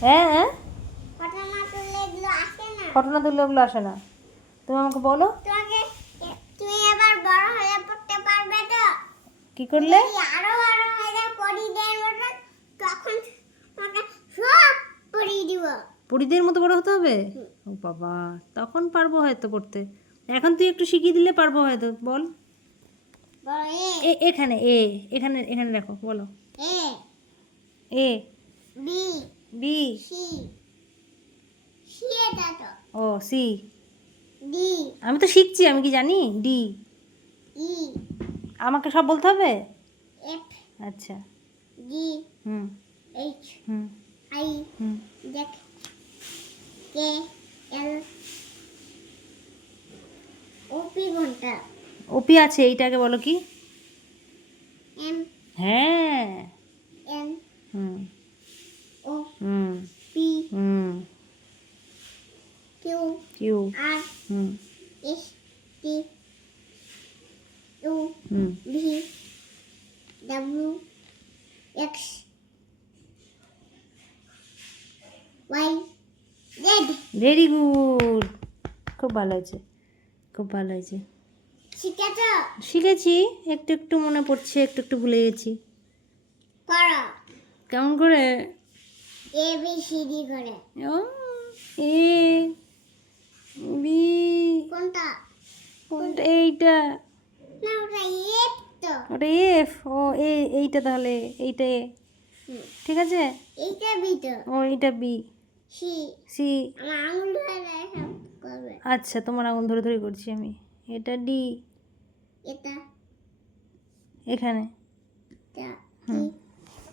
হ্যাঁ হ্যাঁ? না ফটো না তুললে ওগুলো আসে না। তুমি আমাকে বলো। তুমি এবার বড় হয়ে পড়তে পারবে তো? কি করলে? আরও বড় হয়ে তখন সব দিব। পরিদের মতো বড় হতে হবে? ও বাবা তখন পারব হয়তো পড়তে। এখন তুই একটু শিখিয়ে দিলে পারব হয়তো বল। এ। এখানে এ এখানে এখানে দেখো বলো। এ। এ। বি। বি। ও সি। ডি। আমি তো শিখছি আমি কি জানি? ডি। ই। আমাকে সব বলতে হবে? এফ। আচ্ছা। জি। হুম। এইচ। হুম। আই। হুম। জেড। কে। এল। ওপি ঘণ্টা। ওপি আছে এইটাকে বলো কি? এম। হ্যাঁ এন হুম ও হুম পি হুম কিউ কিউ আর হুম এস টি ইউ হুম V W X Y Z very good খুব ভালো হয়েছে। খুব ভালো হয়েছে। শিখেছ? শিখেছি। একটু একটু মনে পড়ছে একটু একটু ভুলে গেছি। করো। কেমন করে? এ বি সি ডি করে। ও এ বি কোনটা কোনটা এইটা? ওটা এফ ও এ এইটা তাহলে এইটা এ। ঠিক আছে? এইটা বি তো। ও এইটা বি সি সি আঙুল ধরে করবে। আচ্ছা তোমার আঙুল ধরে ধরে করছি আমি। এটা ডি এটা। এখানে।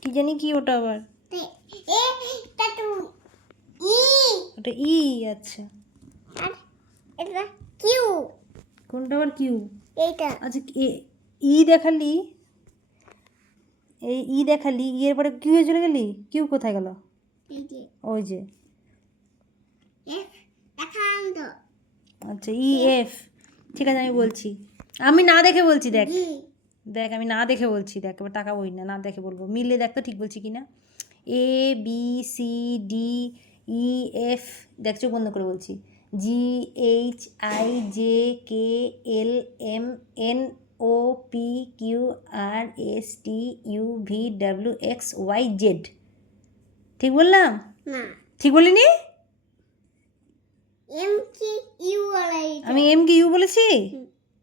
কি? জানি কি ওটা আবার? ই ওটা ই আচ্ছা। আর এটা কিউ কোনটা আবার কিউ? এইটা। আচ্ছা ই দেখালি এই ই দেখালি ই এর পরে কিউ চলে গেলি? কিউ কোথায় গেল? ওই যে। আচ্ছা ই এফ। ঠিক আছে আমি বলছি। আমি না দেখে বলছি দেখ। দেখ আমি না দেখে বলছি দেখ এবার টাকা বই না না দেখে বলব। মিলে দেখ তো ঠিক বলছি কি না A B C D E F. দেখ চোখ বন্ধ করে বলছি। G H I J K L M N O P Q R S T U V W X Y Z ঠিক বললাম? না। ঠিক বলিনি? এম কি ইউ আমি এম কি ইউ বলেছি?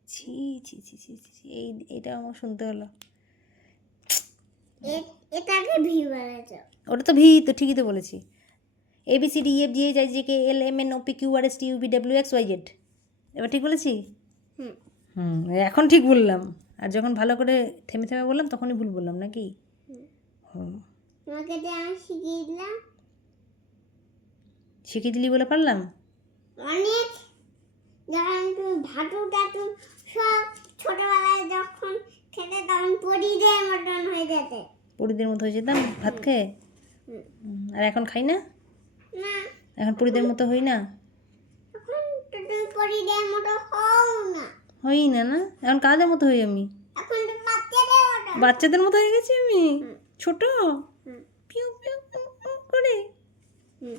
ছি ছি ছি ছি ছি, এই এটা আমার শুনতে হলো। এটাকে ভি বলে তো ওটা তো ভি তো ঠিকই তো বলেছি। A B C D F G H I J K L M N O P Q R S T U V W X Y Z এবার ঠিক বলেছি? হুম। হুম এখন ঠিক বললাম। আর যখন ভালো করে থেমে থেমে বললাম তখনই ভুল বললাম নাকি? হুম। শিখিয়ে দিলাম। শিখিয়ে দিলি বলে পারলাম? অনেক। যখন ভাটু টাটু সব ছোটবেলায় যখন খেতে তখন পরিদের মতন হয়ে যেতে। পরিদের মতো হয়ে যেতাম ভাত খেয়ে? আর এখন খাই না? এখন পরিদের মতো হই না? হই না না? এখন কাদের মতো হই আমি? বাচ্চাদের মতো। হয়ে গেছি আমি। ছোট? পিউ পিউ করে। হুম।